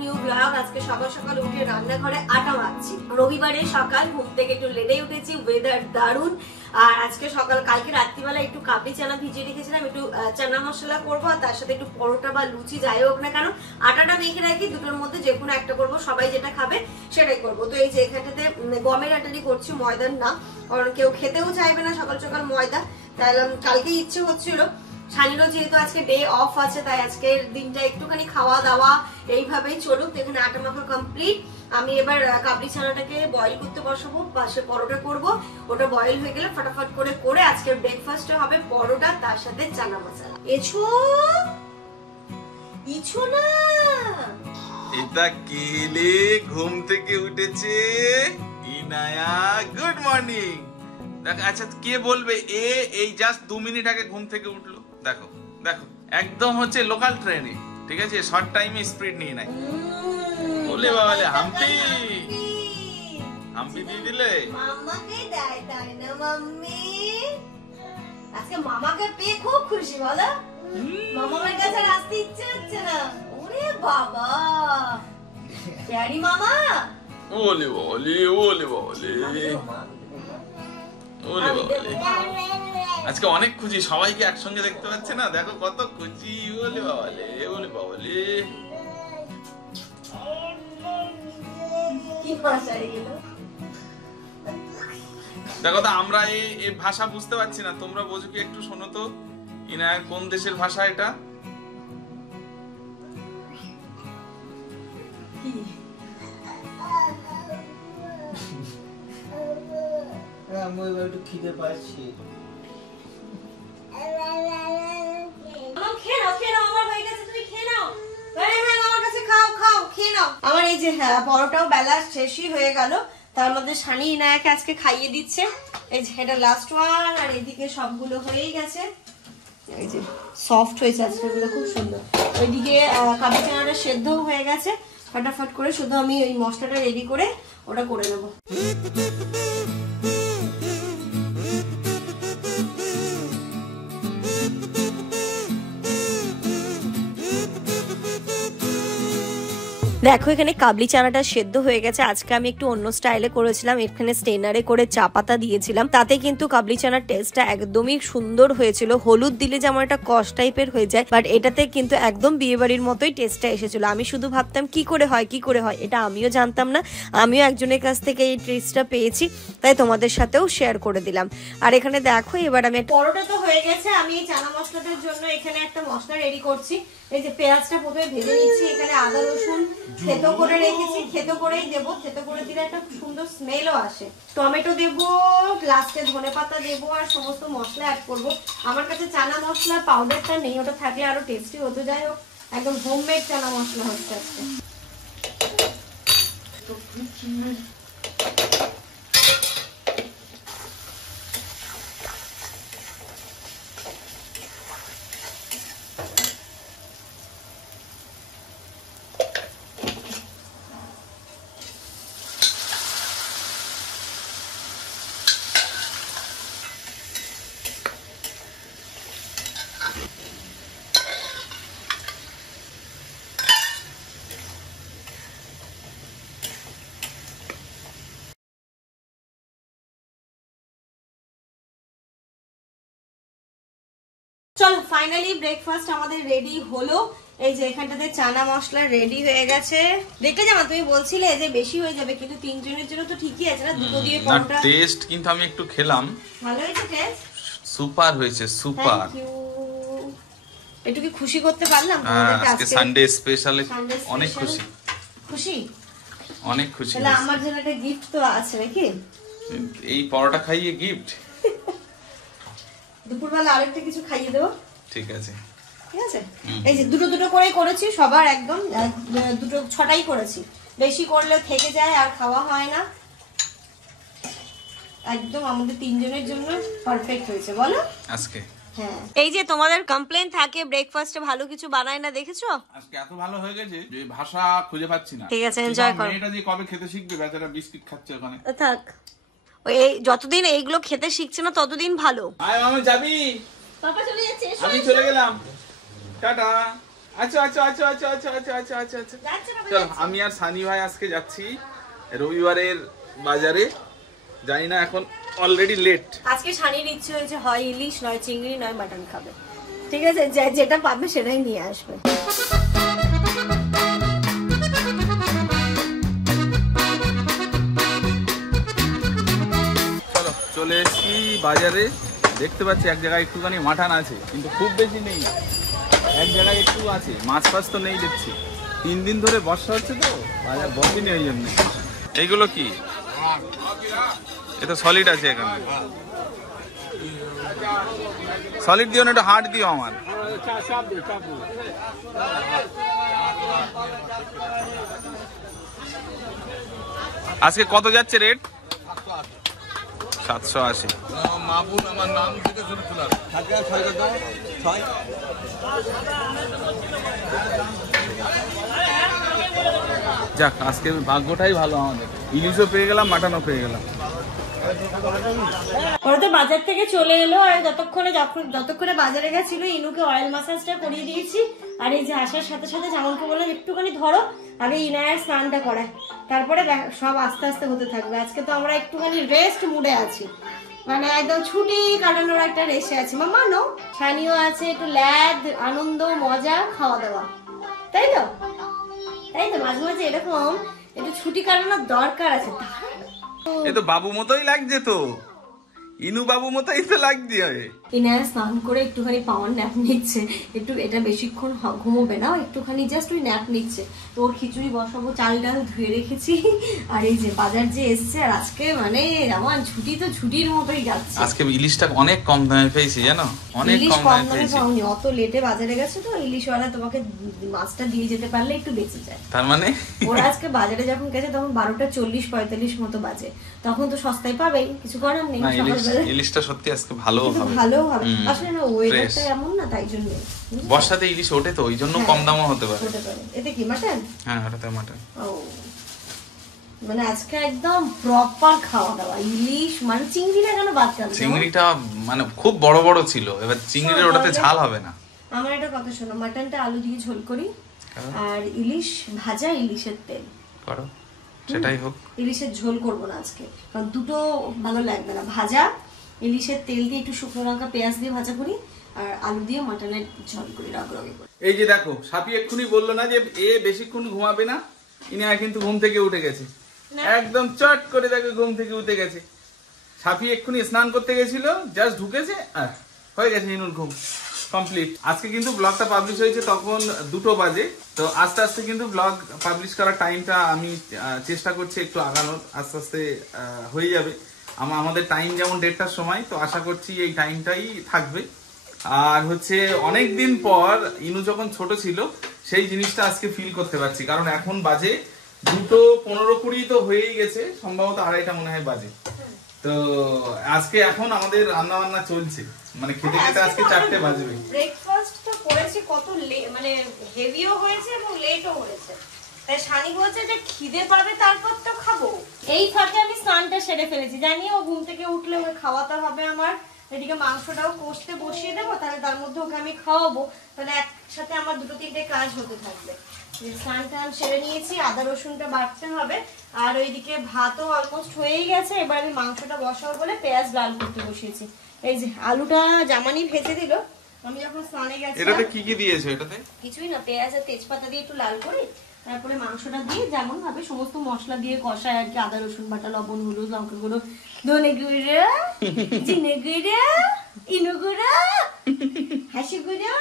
New blog. আজকে সকাল সকাল উঠে রান্নাঘরে আটা মাখছি। রবিবারে সকাল ঘুম থেকে একটু লেটে উঠেছি, ওয়েদার দারুণ। আর আজকে সকাল কালকে রাত্রিবেলা একটু কাবলি চানা ভিজিয়ে রেখেছিলাম, একটু চানা মশলা করবো আর তার সাথে একটু পরোটা বা লুচি যাই হোক না কেন আটাটা মেখে রাখি, দুটোর মধ্যে যে কোনো একটা করবো, সবাই যেটা খাবে সেটাই করবো। তো এই যে এখানটাতে গমের আটারই করছি, ময়দার না, কারণ কেউ খেতেও চাইবে না সকাল সকাল ময়দা। তাহলে কালকে ইচ্ছে হচ্ছিল, শানিরও যেহেতু আজকে ডে অফ আছে, তাই আজকের দিনটা একটুখানি খাওয়া দাওয়া এইভাবেই চলুক। এখানে আটা মাখা কমপ্লিট। আমি এবার কাবলি ছানাটাকে বয়েল করতে বসাবো, পাশে পরোটা করব। ওটা বয়েল হয়ে গেলে ফটাফট করে আজকের ব্রেকফাস্টে হবে পরোটা, তার সাথে চানা মশলা। ইছো না এটা কেলে ঘুম থেকে উঠেছে ইনায়া, গুড মর্নিং। দেখো আচ্ছা কে বলবে এই জাস্ট 2 মিনিট আগে ঘুম থেকে উঠলো। দেখো দেখো একদম হচ্ছে লোকাল ট্রেনে, ঠিক আছে, শর্ট টাইমে স্পিড নিয়ে নাই। বলে বাবালে হাম্পি হাম্পি দিয়ে দিলে মামাকে দেয়, তাই না মাম্মি? আজকে মামাকে পেয়ে খুব খুশি, বলো? মামার কাছে আসতে ইচ্ছে হচ্ছে না। ওরে বাবা, প্যারি মামা। ওলে বলে ওলে বলে ওলে বলে আজকে অনেক খুশি, সবাইকে একসঙ্গে দেখতে পাচ্ছে না, দেখো কত খুশি। ওলে বাবালে ওলে বাবালে কি ভাষা এগুলো? দেখো তো আমরা এই ভাষা বুঝতে পারছি না, তোমরা বোঝো কি? একটু শোনো তো, ইনায়া কোন দেশের ভাষা এটা? আমি একটু খিদে পাচ্ছি। আমার এই যে পরোটাও বেলা শেষই হয়ে গেল, তার মধ্যে শানি ইনায়াকে আজকে খাইয়ে দিচ্ছে। এই যে এটা লাস্ট ওয়ান, আর এদিকে সবগুলো হয়েই গেছে। এই যে সফট হয়েছে আজকে, খুব সুন্দর। ওইদিকে কাবলি চানাটা সেদ্ধও হয়ে গেছে, ফটাফট করে শুধু আমি ওই মশলাটা রেডি করে ওটা করে নেবো। দেখো এখানে কাবলি চানাটা সেদ্ধ হয়ে গেছে। আজকে আমি একটু অন্য স্টাইলে করেছিলাম, এখানে স্টেনারে করে চা পাতা দিয়েছিলাম, তাতে কিন্তু কাবলি চানার টেস্টটা একদমই সুন্দর হয়েছিল। হলুদ দিলে যেমন একটা কষ টাইপের হয়ে যায়, বাট এটাতে কিন্তু একদম বিয়ে বাড়ির মতোই টেস্টটা এসেছিল। আমি শুধু ভাবতাম কি করে হয়, এটা আমিও জানতাম না। আমিও একজনের কাছ থেকে এই টেস্টটা পেয়েছি, তাই তোমাদের সাথেও শেয়ার করে দিলাম। আর এখানে দেখো এবার আমি পরোটা তো হয়ে গেছে, আমি এই চানা মশলাটার জন্য এখানে একটা মশলা রেডি করছি। এই যে পেঁয়াজটা প্রথমে ভেজে নিচ্ছি, এখানে আদা রসুন থেতো করে রেখেছি, থেতো করেই দেবো, থেতো করে দিলে একটা সুন্দর স্মেলও আসে। টমেটো দেবো, লাস্টে ধনেপাতা দেবো, আর সমস্ত মশলা অ্যাড করবো। আমার কাছে চানা মশলা পাউডারটা নেই, ওটা থাকলে আরো টেস্টি হতো। যাই হোক, একদম হোমমেড চানা মশলা হচ্ছে আজকে। চলো ফাইনালি ব্রেকফাস্ট আমাদের রেডি হলো। এই যে এখানটাতে চানা মশলা রেডি হয়ে গেছে। দেখলে জামা তুমি বলছিলে যে বেশি হয়ে যাবে, কিন্তু 3 জনের জন্য তো ঠিকই আছে না, দুটো দিয়ে কোনটা। টেস্ট কিন্তু আমি একটু খেলাম, ভালো হয়েছে টেস্ট, সুপার হয়েছে, সুপার। একটু কি খুশি করতে পারলাম তোমাদেরকে আজকে সানডে স্পেশালে? অনেক খুশি, খুশি, অনেক খুশি। তাহলে আমার জন্য একটা গিফট তো আছে নাকি? এই পরোটা খাইয়ে গিফট? দুপুরবেলা আরেকটা কিছু খাইয়ে দেবো। ঠিক আছে, ঠিক আছে। এই যে দুটো দুটো করেই করেছি, সবার একদম দুটো 6টাই করেছি, বেশি করলে থেকে যায় আর খাওয়া হয় না। একদম আমাদের 3 জনের জন্য পারফেক্ট হয়েছে, বলো আজকে। হ্যাঁ, এই যে তোমাদের কমপ্লেইন থাকে ব্রেকফাস্টে ভালো কিছু বানায় না, দেখেছো? আজকে এত ভালো হয়ে গেছে যে ভাষা খুঁজে পাচ্ছি না। ঠিক আছে, এনজয় করো। মেয়েটা যে কবে খেতে শিখবে, বেচারা বিস্কিট খাচ্ছে ওখানে। থাক, এই যতদিন এইগুলো খেতে শিখছে না ততদিন ভালো। আয় মামা, যাবি? পাপা চলে যাচ্ছে, আমি চলে গেলাম, টাটা। আচ্ছা আচ্ছা আচ্ছা আচ্ছা আচ্ছা আচ্ছা আচ্ছা আচ্ছা আচ্ছা চলো, আমি আর সানি ভাই আজকে যাচ্ছি রবিবারের বাজারে। জানি না, এখন অলরেডি লেট। আজকে সানির ইচ্ছে হয়েছে হয় ইলিশ, নয় চিংড়ি, নয় মাটন খাবে। ঠিক আছে, যেটা পাবে সেটাই নিয়ে আসবে। চলো, চলে এসেছি বাজারে। দেখতে পাচ্ছি এক জায়গায় একটুখানি মাটন আছে, কিন্তু খুব বেশি নেই। এক জায়গায় একটু আছে, মাছ ফাছ তো নেই দেখছি। 3 দিন ধরে বর্ষা হচ্ছে তো বাজার বসেনি ওই জন্য। এইগুলো কি? এটা সলিড আছে এখানে। সলিড দিও না, একটু হার্ড দিও আমার। আজকে কত যাচ্ছে রেট? 780। যাক, আজকে ভাগ্যটাই ভালো আমাদের। ইলিশও পেয়ে গেলাম, মাটনও পেয়ে গেলাম। ওরা তো বাজার থেকে চলে এলো, আর যতক্ষণে বাজারে গেছিল ইনুকে অয়েল মাসাজটা করিয়ে দিয়েছি। আর এই যে আসার সাথে সাথে জামালকে বললাম একটুখানি ধরো, আগে ইনায়ার স্নানটা করায়, তারপরে সব আস্তে আস্তে হতে থাকবে। আজকে তো আমরা একটুখানি রেস্ট মুডে আছি, মানে একদম ছুটি কাটানোর একটা রেস্টে আছি। মামা নো, সানিও আছে, একটু ল্যাদ, আনন্দ, মজা, খাওয়া দাওয়া, তাই তো? তাই তো, মাঝে মাঝে এরকম একটু ছুটি কাটানোর দরকার আছে। এ তো বাবু মতোই লাগছে তো, ইনু বাবু মতোই তো লাগছে। ইনায়া স্নান করে একটুখানি পাওয়ার ন্যাপ নিচ্ছে। একটু এটা বেশিক্ষণ ঘুমোবে না, একটুখানি জাস্ট ওই ন্যাপ নিচ্ছে। তো ওর খিচুড়ি বসাবো, চাল ডাল ধুয়ে রেখেছি। আর এই যে বাজার যে এসছে, আর আজকে মানে আমার ছুটি তো ছুটির মতোই যাচ্ছে। আজকে ইলিশটা অনেক কম দামে পেয়েছি, জানো? অনেক কম দামে পেয়েছি। অত লেটে বাজারে গেছে তো ইলিশওয়ালা তোমাকে মাছটা দিয়ে যেতে পারলে একটু বেঁচে যায়। তার মানে ওরা আজকে বাজারে যখন গেছে তখন 12টা 40-45 মতো বাজে, তখন তো সস্তায় পাবেই, কিছু করার নেই। ইলিশটা সত্যি আজকে ভালো হবে, ভালো হবে। আসলে না ওয়েদারটা এমন না, তাই জন্য বর্ষাতে ইলিশ ওঠে তো, ওই জন্য কম দামও হতে পারে। এতে কি মাটন? হ্যাঁ, ওটাতে মাটন। ও, মানে আজকে একদম প্রপার খাওয়া দাওয়া। ইলিশ মানে চিংড়িটা কেন বাদ গেল? চিংড়িটা মানে খুব বড় বড় ছিল, এবার চিংড়ির ওটাতে ঝাল হবে না। আমার একটা কথা শোনো, মাটনটা আলু দিয়ে ঝোল করি, আর ইলিশ ভাজা, ইলিশের তেল করো, সেটাই হোক। ইলিশের ঝোল করবো না আজকে, কারণ দুটো ভালো লাগবে না। ভাজা ইলিশের তেল দিয়ে একটু শুকনো লঙ্কা পেঁয়াজ দিয়ে ভাজা করি, আর আলু দিয়ে মাটনের ঝোল করি রগরগে করে। এই যে দেখো, সাপি এক্ষুনি বললো না যে এ বেশিক্ষণ ঘুমাবে না, ইনা কিন্তু ঘুম থেকে উঠে গেছে একদম চট করে। দেখো ঘুম থেকে উঠে গেছে। সাপি এক্ষুনি স্নান করতে গেছিল, জাস্ট ঢুকেছে আর হয়ে গেছে ইনুর ঘুম কমপ্লিট। আজকে কিন্তু ব্লগটা পাবলিশ হয়েছে তখন 2টো বাজে। তো আস্তে আস্তে কিন্তু ব্লগ পাবলিশ করার টাইমটা আমি চেষ্টা করছি একটু আগানোর, আস্তে আস্তে হয়ে যাবে। আমাদের টাইম যেমন 1:30টার সময়, তো আশা করছি এই টাইমটাই থাকবে। আর হচ্ছে অনেকদিন পর ইনু যখন ছোট ছিল সেই জিনিসটা আজকে ফিল করতে পারছি, কারণ এখন বাজে 2:15-20 তো হয়েই গেছে, সম্ভবত 2:30টা মনে হয় বাজে। তো আজকে এখন আমাদের রান্না বান্না চলছে, মানে খেতে খেতে আজকে 4টে বাজবে। ব্রেকফাস্ট তো করেছি কত মানে হেভিও হয়েছে এবং লেটও হয়েছে, তাই শানি বলছে যে খিদে পাবে তারপর তো খাবো। এই ফাঁকে আমি স্নানটা সেরে ফেলেছি, জানি ও ঘুম থেকে উঠলে ওকে খাওয়াতে হবে আমার। এদিকে মাংসটাও কষতে বসিয়ে দেবো, তাহলে তার মধ্যে ওকে আমি খাওয়াবো, তাহলে একসাথে আমার 2-3টে কাজ হতে থাকবে। স্নান টান সেরে নিয়েছি, আদা রসুনটা বাটতে হবে, আর ওইদিকে ভাতও অলমোস্ট হয়েই গেছে। এবার আমি মাংসটা বসাবো বলে পেঁয়াজ লাল করতে বসিয়েছি। এই যে আলুটা জামানি ভেজে দিল, আমি যখন স্নানে গেছি। এটাতে কি কি দিয়েছো? এটাতে কিছুই না, পেঁয়াজ আর তেজপাতা দিয়ে একটু লাল করে তারপরে মাংসটা দিয়ে যেমন ভাবে সমস্ত মশলা দিয়ে কষায় আর কি, আদা রসুন বাটা, লবণ, হলুদ, লঙ্কা গুঁড়ো, ধনে গুঁড়ো, জিরে গুঁড়ো, ইনো গুঁড়ো, হাসি গুঁড়ো।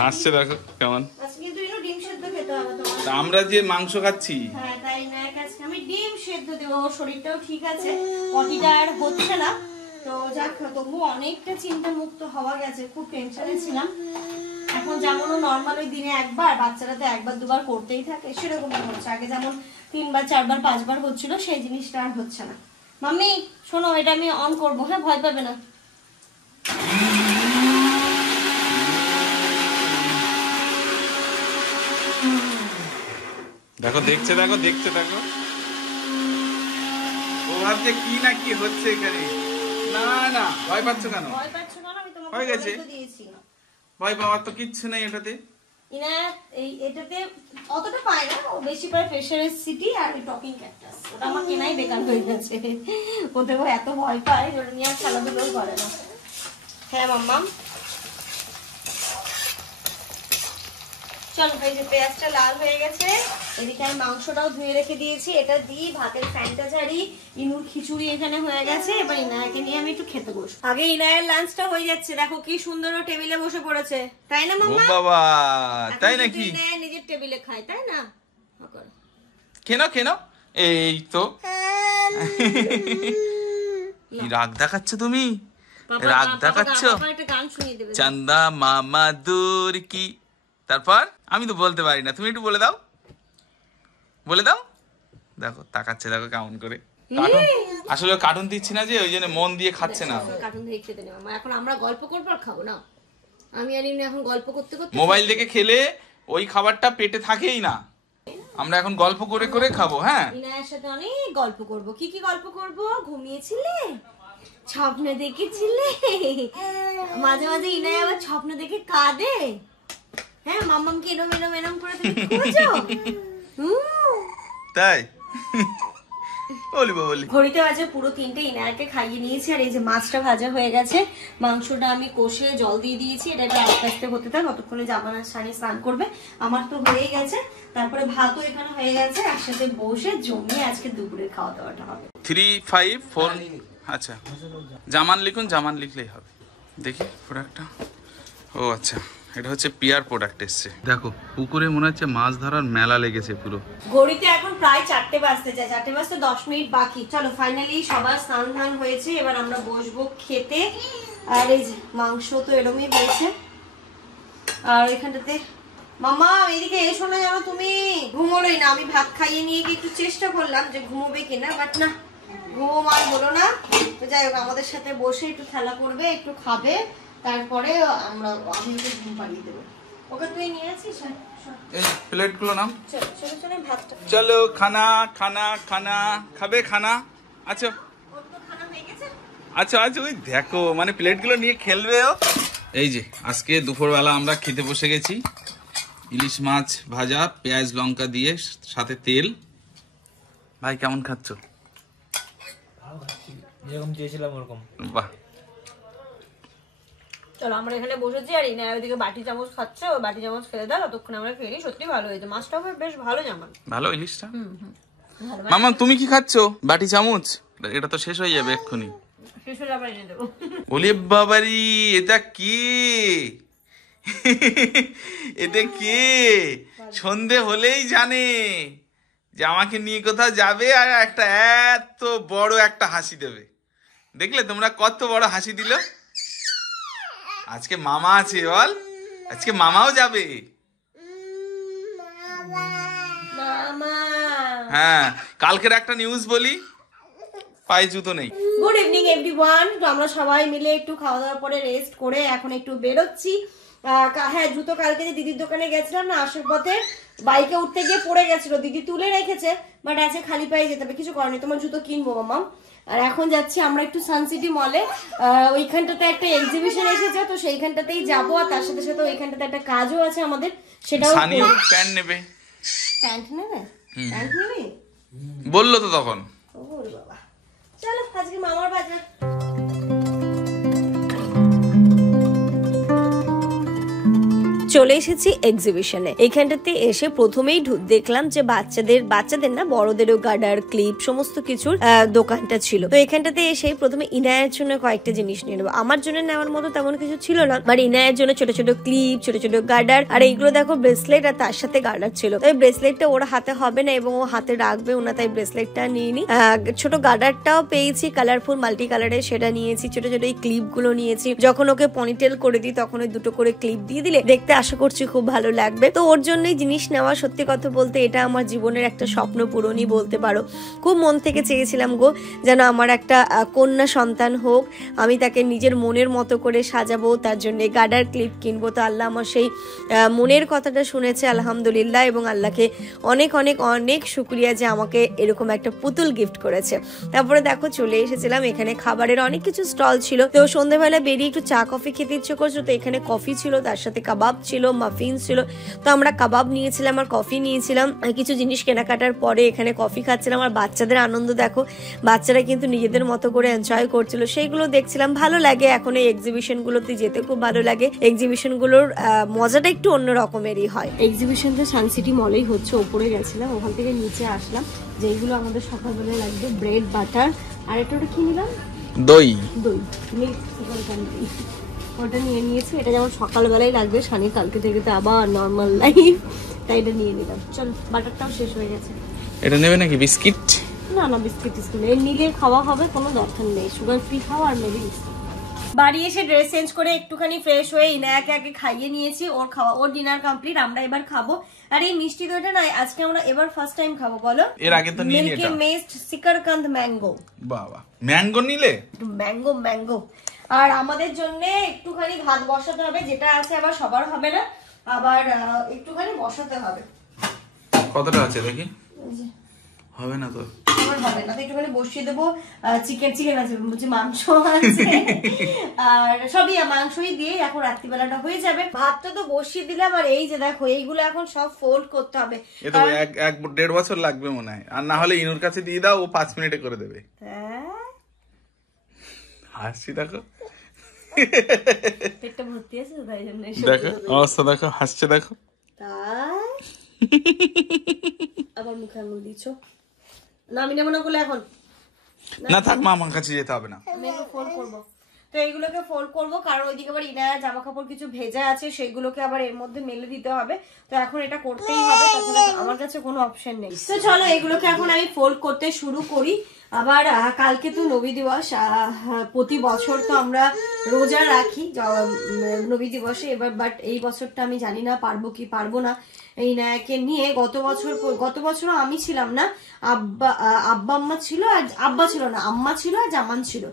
হাসছে দেখো কেমন। আজকে কিন্তু ইনো ডিম সেদ্ধ খেতে হবে তোমার। আমরা যে মাংস খাচ্ছি, হ্যাঁ তাই না, আজকে আমি ডিম সেদ্ধ দেবো। ওর শরীরটাও ঠিক আছে, পটিটা আর হচ্ছে না, তো যাক তবু অনেকটা চিন্তা মুক্ত হওয়া গেছে। খুব টেনশনে ছিলাম। এখন যেমন নর্মাল ওই দিনে একবার, বাচ্চারা তো 1-2 বার করতেই থাকে, সেরকম হচ্ছে। আগে যেমন 3বার 4বার 5বার হচ্ছিল, সেই জিনিসটা আর হচ্ছে না। মাম্মি শোনো, এটা আমি অন করবো, হ্যাঁ ভয় পাবে না। দেখো দেখছে, দেখো দেখছে, দেখো ও ভাবছে কি না কি হচ্ছে এখানে। না না, ভয় পাচ্ছ কেন? ভয় পাচ্ছ কেন? আমি তোমাকে হয়ে গেছে, দিয়েছি। ভয় পাওয়ার তো কিচ্ছু নেই এটাতে। এটাতে অতটা পায় না, ও বেশি পায় প্রেশারের সিটি আর টকিং ক্যাকটাস। ওটা আমার কেনাই বেকার হয়ে গেছে, ওতে ও এত ভয় পায় ওটা নিয়ে আর খেলাধুলোও করে না। হ্যাঁ মাম্মা চলো, এই যে পেঁয়াজটা লাল হয়ে গেছে, এদিকে আমি মাংসটাও ধুয়ে রেখে দিয়েছি, এটা দিয়ে ভাতের ফ্যানটা ঝাড়ি, ইনুর খিচুড়ি এখানে হয়ে গেছে, এবার ইনায়াকে নিয়ে আমি একটু খেতে বসবো। আগে ইনায়ের লাঞ্চটা হয়ে যাচ্ছে, দেখো কি সুন্দর ও টেবিলে বসে পড়েছে, তাই না মাম্মা? ও বাবা, তাই নাকি? ইনায়া নিজের টেবিলে খায়, তাই না? কেন এই তো কি রাগ দেখাচ্ছ তুমি, রাগ দেখাচ্ছ? চান্দা মামা দূর কি, তারপর আমি তো বলতে পারি না, তুমি একটু বলে দাও, বলে দাও। দেখো তাকাচ্ছে, দেখো কেমন করে। আসলে কার্টুন দিচ্ছি না যে, ওই জন্য মন দিয়ে খাচ্ছে না। কার্টুন দেখে খেতে নেই, এখন আমরা গল্প করবো আর খাবো না। আমি আর ইনি এখন গল্প করতে করতে মোবাইল দেখে খেলে ওই খাবারটা পেটে থাকেই না, আমরা এখন গল্প করে করে খাবো। হ্যাঁ, ইনায়ের সাথে অনেক গল্প করব। কি কি গল্প করব? ঘুমিয়েছিলে, স্বপ্ন দেখেছিলে, মাঝে মাঝে ইনায় আবার স্বপ্ন দেখে কাঁদে। হ্যাঁ, মাম্মামকে এরম করে তুমি খুঁজো। তাই বলি ঘড়িতে বাজে পুরো 3টে, ইনায়াকে খাইয়ে নিয়েছি, আর এই যে মাছটা ভাজা হয়ে গেছে, মাংসটা আমি কষে জল দিয়ে দিয়েছি, এটা একটু আস্তে আস্তে হতে থাক, ততক্ষণে জামানা সানি স্নান করবে, আমার তো হয়ে গেছে, তারপরে ভাতও এখানে হয়ে গেছে, একসাথে বসে জমিয়ে আজকে দুপুরের খাওয়া দাওয়াটা হবে। 3, 5, 4, আচ্ছা জামান লিখুন, জামান লিখলেই হবে। দেখি প্রোডাক্টটা, ও আচ্ছা এটা হচ্ছে পিয়ার প্রোডাক্ট এসছে। দেখো পুকুরে মনে হচ্ছে মাছ ধরার মেলা লেগেছে পুরো। ঘড়িতে এখন প্রায় 4টে বাজতে চায়, 4টে বাজতে 10 মিনিট বাকি। চলো ফাইনালি সবার স্নান ধান হয়েছে, এবার আমরা বসবো খেতে। আর এই যে মাংস তো এরমই হয়েছে, আর এখানটাতে মামা এদিকে এসো না, জানো তুমি ঘুমোলোই না। আমি ভাত খাইয়ে নিয়ে গিয়ে একটু চেষ্টা করলাম যে ঘুমোবে কিনা, বাট না, ঘুমো আর বলো না। তো যাই হোক, আমাদের সাথে বসে একটু খেলা করবে, একটু খাবে, তারপরে আমি একটু ঘুম পাড়িয়ে দেবো। ওকে তুই নিয়ে আছিস? এই প্লেট গুলো নাও, চলো চলো ভাতটা। চলো খানা খানা খানা খাবে, খানা আচ্ছা আচ্ছা আচ্ছা, ওই দেখো মানে প্লেট গুলো নিয়ে খেলবে ও। এই যে আজকে দুপুরবেলা আমরা খেতে বসে গেছি, ইলিশ মাছ ভাজা, পেঁয়াজ লঙ্কা দিয়ে, সাথে তেল। ভাই কেমন খাচ্ছ? যেরকম চেয়েছিলাম ওরকম। বাহ, চলো আমরা এখানে বসেছি, আর ইনা ওইদিকে বাটি চামচ খাচ্ছে, ওই বাটি চামচ খেলে দাও, ততক্ষণ আমরা খেয়ে নিই। সত্যি ভালো হয়েছে, মাছটাও বেশ ভালো জামান, ভালো ইলিশটা। মামা তুমি কি খাচ্ছ? বাটি চামচ, এটা তো শেষ হয়ে যাবে এক্ষুনি। শেষ হলে আবার এনে দেবো। বলি বাবারি, এটা কি? এটা কে? সন্ধে হলেই জানে যে আমাকে নিয়ে কোথাও যাবে, আর একটা এত বড় একটা হাসি দেবে। দেখলে তোমরা কত বড় হাসি দিল। আজকে মামা আছে, বল আজকে মামাও যাবে। হ্যাঁ, কালকের একটা নিউজ বলি, পায়ে জুতো নেই। Good evening everyone. তো আমরা সবাই মিলে একটু খাওয়া দাওয়ার পরে রেস্ট করে এখন একটু বেরোচ্ছি। হ্যাঁ, জুতো কালকে যে দিদির দোকানে গেছিলাম না, আসার পথে বাইকে উঠতে গিয়ে পড়ে গেছিল, দিদি তুলে রেখেছে, বাট আজকে খালি পায়ে যেতে হবে, কিছু করেনি, তোমার জুতো কিনবো মামা। আর এখন যাচ্ছি আমরা একটু সানসিটি মলে, ওইখানটাতে একটা এক্সিবিশন এসেছে, তো সেইখানটাতেই যাবো, আর তার সাথে সাথে ওইখানটাতে একটা কাজও আছে আমাদের, সেটাও। প্যান্ট নেবে? প্যান্ট নেবে? প্যান্ট নেবে বললো তো তখন। ওরে বাবা, চলো আজকে মামার বাজার। চলে এসেছি এক্সিবিশনে। এখানটাতে এসে প্রথমেই দেখলাম যে বাচ্চাদের না, বড়দেরও গার্ডার, ক্লিপ, সমস্ত কিছুর দোকানটা ছিল। তো এখানটাতে এসে প্রথমে ইনায়ের জন্য কয়েকটা জিনিস নিয়ে নেবো। আমার জন্য নেওয়ার মতো তেমন কিছু ছিল না, বাট ইনায়ের জন্য ছোট ছোট ক্লিপ, ছোট ছোট গার্ডার, আর এইগুলো দেখো ব্রেসলেট, আর তার সাথে গার্ডার ছিল। তো এই ব্রেসলেটটা ওর হাতে হবে না এবং ও হাতে রাখবে না, তাই ব্রেসলেটটা নিয়ে নি। ছোট গার্ডারটাও পেয়েছি, কালারফুল মাল্টি কালারের, সেটা নিয়েছি। ছোট ছোট এই ক্লিপ গুলো নিয়েছি, যখন ওকে পনিটেল করে দিই তখন ওই দুটো করে ক্লিপ দিয়ে দিলে দেখতে আশা করছি খুব ভালো লাগবে। তো ওর জন্যই জিনিস নেওয়া। সত্যি কথা বলতে এটা আমার জীবনের একটা স্বপ্ন পূরণই বলতে পারো। খুব মন থেকে চেয়েছিলাম গো, যেন আমার একটা কন্যা সন্তান হোক, আমি তাকে নিজের মনের মতো করে সাজাবো, তার জন্য গার্ডার ক্লিপ কিনবো। তো আল্লাহ আমার সেই মনের কথাটা শুনেছে, আলহামদুলিল্লাহ, এবং আল্লাহকে অনেক অনেক অনেক শুকরিয়া যে আমাকে এরকম একটা পুতুল গিফট করেছে। তারপরে দেখো চলে এসেছিলাম, এখানে খাবারের অনেক কিছু স্টল ছিল। তো সন্ধ্যেবেলা বেরিয়ে একটু চা কফি খেতে ইচ্ছে করছো, তো এখানে কফি ছিল, তার সাথে কাবাব ছিল, ছিল, মাফিনস ছিল। তো আমরা কাবাব নিয়েছিলাম আর কফি নিয়েছিলাম। কিছু জিনিস কেনাকাটার পরে এখানে কফি খাচ্ছিলাম। আর বাচ্চাদের আনন্দ দেখো, বাচ্চারা কিন্তু নিজেদের মতো করে এনজয় করছিল, সেইগুলো দেখছিলাম। ভালো লাগে এখন এই এক্সিবিশন গুলোতে যেতে, খুব ভালো লাগে। এক্সিবিশন গুলোর মজাটা একটু অন্য রকমেরই হয়। এক্সিবিশনটা সানসিটি মলেই হচ্ছে, ওপরে গেছিলাম, ওখান থেকে নিচে আসলাম। যেগুলো আমাদের সকালবেলা লাগবে, ব্রেড বাটার, আর এটা ওটা কি নিলাম, দই মিল্ক ওটা নিয়ে নিয়েছি। এটা যেমন সকালবেলায় লাগবে, শানি কালকে থেকে তো আবার নর্মাল লাইফ, তাই এটা নিয়ে নিলাম। চল, বাটারটাও শেষ হয়ে গেছে। এটা নেবে নাকি বিস্কিট? না না, বিস্কিট টিস্কিট এর নিলে খাওয়া হবে, কোনো দরকার নেই। সুগার ফ্রি খাওয়া আর মেবি বিস্কিট। বাড়ি এসে ড্রেস চেঞ্জ করে একটুখানি ফ্রেশ হয়ে ইনায়াকে আগে খাইয়ে নিয়েছি, ওর খাওয়া, ওর ডিনার কমপ্লিট। আমরা এবার খাবো। আর এই মিষ্টি দইটা না আজকে আমরা এবার ফার্স্ট টাইম খাবো, বলো? এর আগে তো নিয়ে মিল্কি মিস্ট সিকারকান্দ ম্যাঙ্গো। বাবা, ম্যাঙ্গো নিলে? ম্যাঙ্গো। আর আমাদের জন্য একটুখানি ভাত বসাতে হবে, যেটা আছে আবার সবার হবে না, আবার একটুখানি বসাতে হবে। কতটা আছে দেখি? হবে না তো, আমার হবে না তো, একটুখানি বসিয়ে দেবো। চিকেন আছে, মাংস আছে, আর সবই মাংসই দিয়ে এখন রাত্রিবেলাটা হয়ে যাবে। ভাতটা তো বসিয়ে দিলাম। আর এই যে দেখো, এইগুলো এখন সব ফোল্ড করতে হবে। এটা 1-1.5 বছর লাগবে মনে হয়। আর না হলে ইনুর কাছে দিয়ে দাও, ও 5 মিনিটে করে দেবে। হাসি দেখো, পেটটা ভর্তি আছে তো, তাই জন্য। দেখো অবস্থা দেখো, হাসছে দেখো। তাই আবার মুখে আঙুল দিচ্ছ না, আমি নেবো না বলে এখন না থাক মা, আমার কাছে যেতে হবে না। আমি এগুলো ফোল্ড করবো। তো এইগুলোকে ফোল্ড করবো, কারণ ওইদিকে আবার ইনায়া জামা কাপড় কিছু ভেজা আছে, সেইগুলোকে আবার এর মধ্যে মেলে দিতে হবে। তো এখন এটা করতেই হবে, তাছাড়া আমার কাছে কোনো অপশন নেই। তো চলো, এগুলোকে এখন আমি ফোল্ড করতে শুরু করি। আবার কালকে তো নবী দিবস, প্রতি বছর তো আমরা রোজা রাখি নবী দিবসে। এবার বাট এই বছরটা আমি জানি না পারবো কি পারবো না এই নায়কে নিয়ে। গত বছরও আমি ছিলাম না, আব্বা আম্মা ছিল, আর আব্বা ছিল না, আম্মা ছিল আর জামান ছিল।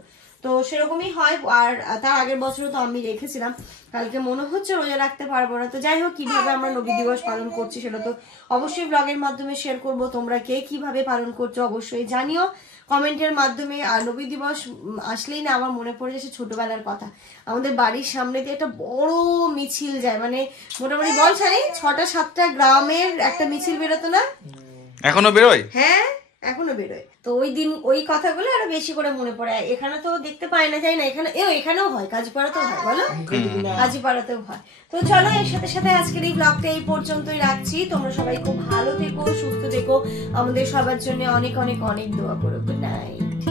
তো সেরকমই হয়। আর তার আগের বছরও তো আমি রেখেছিলাম। কালকে মনে হচ্ছে রোজা রাখতে পারবো না। তো যাই হোক, কিভাবে আমরা নবী দিবস পালন করছি সেটা তো অবশ্যই ব্লগের মাধ্যমে শেয়ার করব। তোমরা কে কিভাবে পালন করছো অবশ্যই জানিও কমেন্টের মাধ্যমে। আর নবী দিবস আসলেই না আমার মনে পড়ে যাচ্ছে ছোটবেলার কথা। আমাদের বাড়ির সামনে দিয়ে একটা বড় মিছিল যায়, মানে মোটামুটি বল 6-7টা গ্রামের একটা মিছিল বেরোতো না? এখনো বেরোয়? হ্যাঁ, এখনো বেরোয়। তো ওই দিন ওই কথাগুলো আরো বেশি করে মনে পড়ে। এখানে তো দেখতে পাই না, যাই না, এখানেও হয়, কাজীপাড়াতেও হয়, বলো? কাজীপাড়াতেও হয়। তো চলো, এর সাথে সাথে আজকের এই ব্লগটা এই পর্যন্তই রাখছি। তোমরা সবাই খুব ভালো থেকো, সুস্থ থেকো, আমাদের সবার জন্য অনেক অনেক অনেক দোয়া করো। Good night.